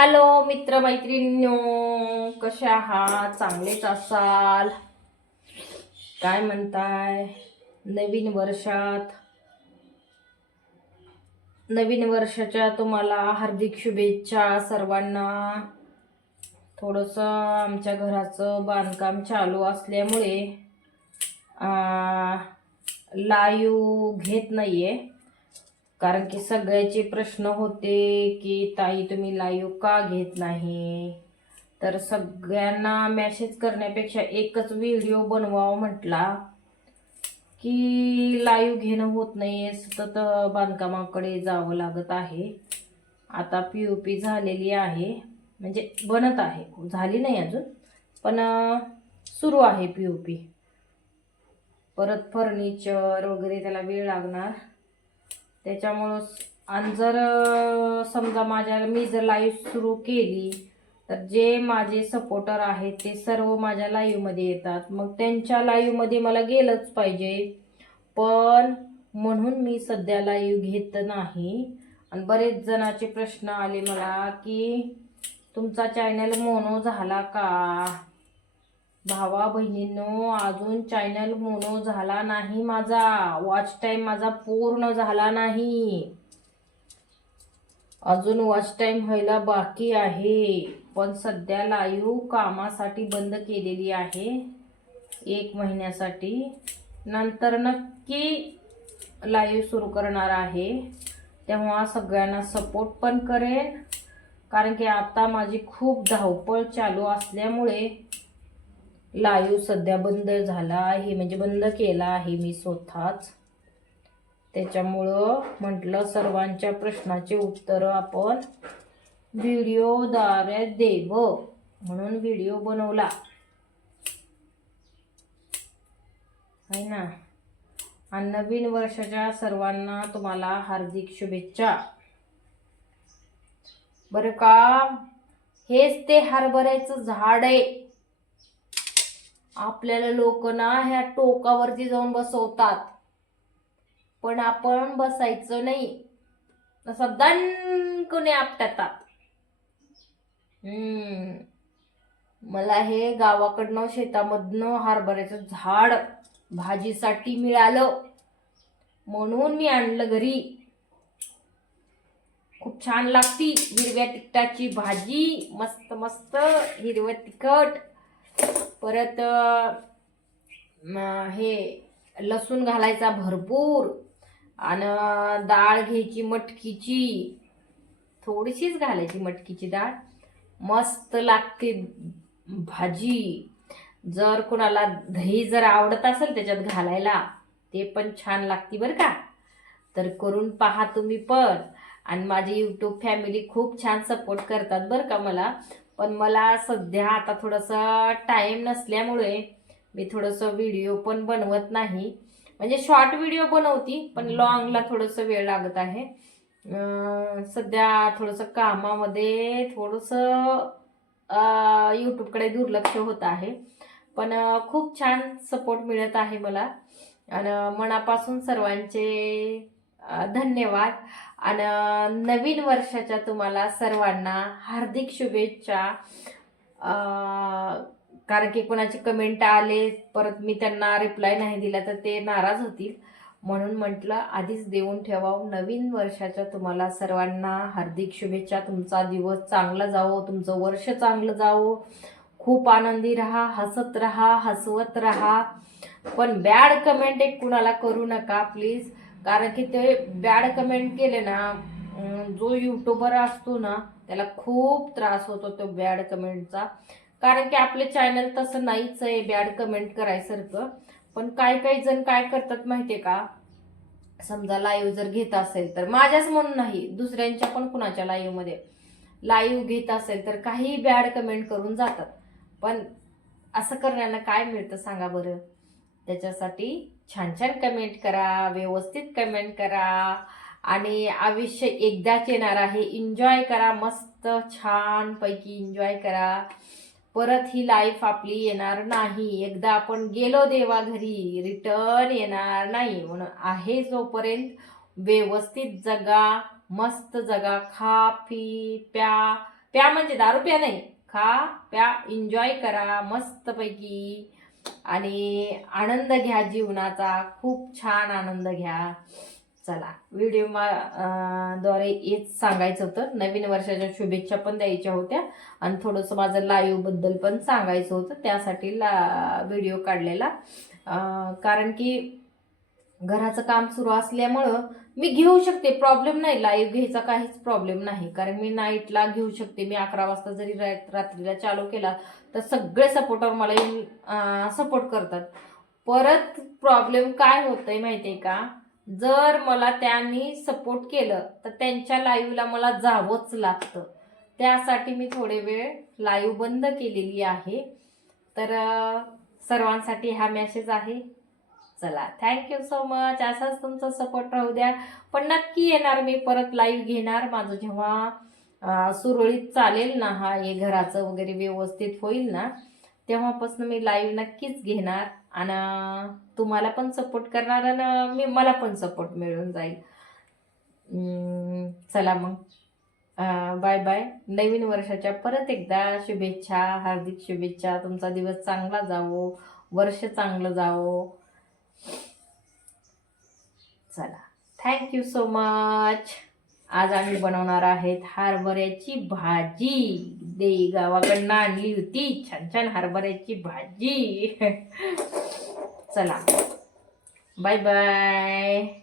Hello मित्रमैत्रिणींनो कसे आहात? चांगलेच असाल? काय म्हणताय? नवीन वर्षात? नवीन वर्षाच्या तुम्हाला हार्दिक शुभेच्छा सर्वांना. थोडंसं आमच्या घराचं बांधकाम चालू असल्यामुळे लाईव घेत नाही आहे कारण की सगळ्याचे प्रश्न होते की ताई तुम्ही लाईव्ह का घेत नाही? तर सगळ्यांना मॅसेज करण्यापेक्षा एकच व्हिडिओ बनवावा म्हटला की लाईव्ह घेणं होत नाही सतत बांधकामाकडे जावं लागत आहे. आता पी ओ पी झालेली आहे. म्हणजे बनत आहे. झाली नाही अजून पण सुरू आहे पी ओ पी परत फर्निचर वगैरे त्याला वेळ लागणार. त्याच्यामुळं आणि जर समजा माझ्या मी जर लाईव्ह सुरू केली तर जे माझे सपोर्टर आहेत ते सर्व माझ्या लाईव्हमध्ये येतात. मग त्यांच्या लाईव्हमध्ये मला गेलंच पाहिजे. पण म्हणून मी सध्या लाईव्ह घेत नाही. आणि बरेच जणाचे प्रश्न आले मला की तुमचा चॅनल मोनो झाला का? भावा बहिणींनो अजून चॅनल मोनो झाला नाही माझा. वॉच टाईम माझा पूर्ण झाला नाही. अजून वॉच टाईम व्हायला बाकी आहे. पण सध्या लाईव्ह कामासाठी बंद केलेली आहे. एक महिन्यासाठी. नंतर नक्की लाईव्ह सुरू करणार आहे. तेव्हा सगळ्यांना सपोर्ट पण करेन. कारण की आता माझी खूप धावपळ चालू असल्यामुळे लाईव्ह सध्या बंद झाला आहे म्हणजे बंद केला आहे मी स्वतःच. त्याच्यामुळं म्हटलं सर्वांच्या प्रश्नाचे उत्तर आपण व्हिडिओद्वारे देव म्हणून व्हिडिओ बनवला. आहे ना? आणि नवीन वर्षाच्या सर्वांना तुम्हाला हार्दिक शुभेच्छा. बरं का? हेच ते हरभऱ्याचं झाड आहे. आपल्याला लोक ना ह्या टोकावरती जाऊन बसवतात. पण आपण बसायचं नाही. असं दणकने आपटतात. हम्म. मला हे गावाकडनं शेतामधनं हरभऱ्याचं झाड भाजीसाठी मिळालं. म्हणून मी आणलं घरी. खूप छान लागती हिरव्या तिखटाची भाजी. मस्त मस्त हिरवं तिखट. परत हे लसूण घालायचा भरपूर आणि डाळ घ्यायची मटकीची. थोडीशीच घालायची मटकीची डाळ. मस्त लागते भाजी. जर कोणाला दही जर आवडत असेल त्याच्यात घालायला ते पण छान लागते बरं का. तर करून पहा तुम्ही पण. आणि माझी यूट्यूब फॅमिली खूप छान सपोर्ट करतात बरं का मला. पण मला सध्या आता थोडंसं टाईम नसल्यामुळे मी थोडंसं व्हिडिओ पण बनवत नाही. म्हणजे शॉर्ट व्हिडिओ बनवती पण लॉंगला थोडंसं वेळ लागत आहे. सध्या थोडंसं कामामध्ये थोडंसं यूट्यूबकडे दुर्लक्ष होत आहे. पण खूप छान सपोर्ट मिळत आहे मला. आणि मनापासून सर्वांचे धन्यवाद. आणि नवीन वर्षाच्या तुम्हाला सर्वांना हार्दिक शुभेच्छा. कारण की कोणाचे कमेंट आले परत मी त्यांना रिप्लाय नाही दिला तर ते नाराज होतील. म्हणून म्हटलं आधीच देऊन ठेवावं. नवीन वर्षाच्या तुम्हाला सर्वांना हार्दिक शुभेच्छा. तुमचा दिवस चांगला जावो तुमचं वर्ष चांगलं जावो. खूप आनंदी राहा हसत राहा हसवत राहा. पण बॅड कमेंट एक कुणाला करू नका प्लीज कारण की ते बॅड कमेंट केले ना जो युट्यूबर असतो ना त्याला खूप त्रास होतो तो बॅड कमेंटचा कारण की आपले चॅनल तसं नाहीच आहे बॅड कमेंट करायसारखं. पण काही काही जण काय करतात माहितीये का? समजा लाईव्ह जर घेत असेल तर माझ्याच म्हणून नाही दुसऱ्यांच्या पण कुणाच्या लाईव्हमध्ये. लाईव्ह घेत असेल तर काही बॅड कमेंट करून जातात. पण असं करण्याला काय मिळतं सांगा बरं? त्याच्यासाठी छान छान कमेंट करा व्यवस्थित कमेंट करा. आणि आयुष्य एकदाच येणार आहे. एन्जॉय करा मस्त छानपैकी एन्जॉय करा. परत ही लाईफ आपली येणार नाही. एकदा आपण गेलो देवा घरी रिटर्न येणार नाही. म्हणून आहे जोपर्यंत व्यवस्थित जगा मस्त जगा. खा पी प्या. प्या म्हणजे दारू प्या नाही. खा प्या एन्जॉय करा. मस्तपैकी आणि आनंद घ्या जीवनाचा. खूप छान आनंद घ्या. चला व्हिडिओ मा द्वारे हेच सांगायचं होतं. नवीन वर्षाच्या शुभेच्छा पण द्यायच्या होत्या. आणि थोडंसं माझं लाईव्हबद्दल पण सांगायचं होतं. त्यासाठी ला व्हिडिओ काढलेला. कारण की घराचं काम सुरू असल्यामुळं मी घेऊ शकते प्रॉब्लेम नाही. लाईव्ह घ्यायचा काहीच प्रॉब्लेम नाही. कारण मी नाईटला घेऊ शकते. मी अकरा वाजता जरी रात्रीला चालू केला तर सगळे सपोर्टर मला येऊन सपोर्ट करतात. परत प्रॉब्लेम काय होतंय माहितीये का? जर मला त्यांनी सपोर्ट केलं तर त्यांच्या लाईव्हला मला जावंच लागतं. त्यासाठी मी थोडे वेळ लाईव्ह बंद केलेली आहे. तर सर्वांसाठी हा मॅसेज आहे. चला. थँक्यू सो मच असाच तुमचा सपोर्ट राहू द्या. पण नक्की येणार मी परत लाईव्ह घेणार. माझं जेव्हा सुरळीत चालेल ना हा हे घराचं वगैरे व्यवस्थित होईल ना तेव्हापासून मी लाईव्ह नक्कीच घेणार. आणि तुम्हाला पण सपोर्ट करणार आणि मी मला पण सपोर्ट मिळून जाईल. चला मग. बाय बाय नवीन वर्षाच्या परत एकदा शुभेच्छा हार्दिक शुभेच्छा. तुमचा दिवस चांगला जावो वर्ष चांगलं जावो. चला. थँक्यू सो मच आज आम्ही बनवणार आहेत हरभऱ्याची भाजी. दे गावाकडनं आणली होती. छान छान हरभऱ्याची भाजी. चला. Bye bye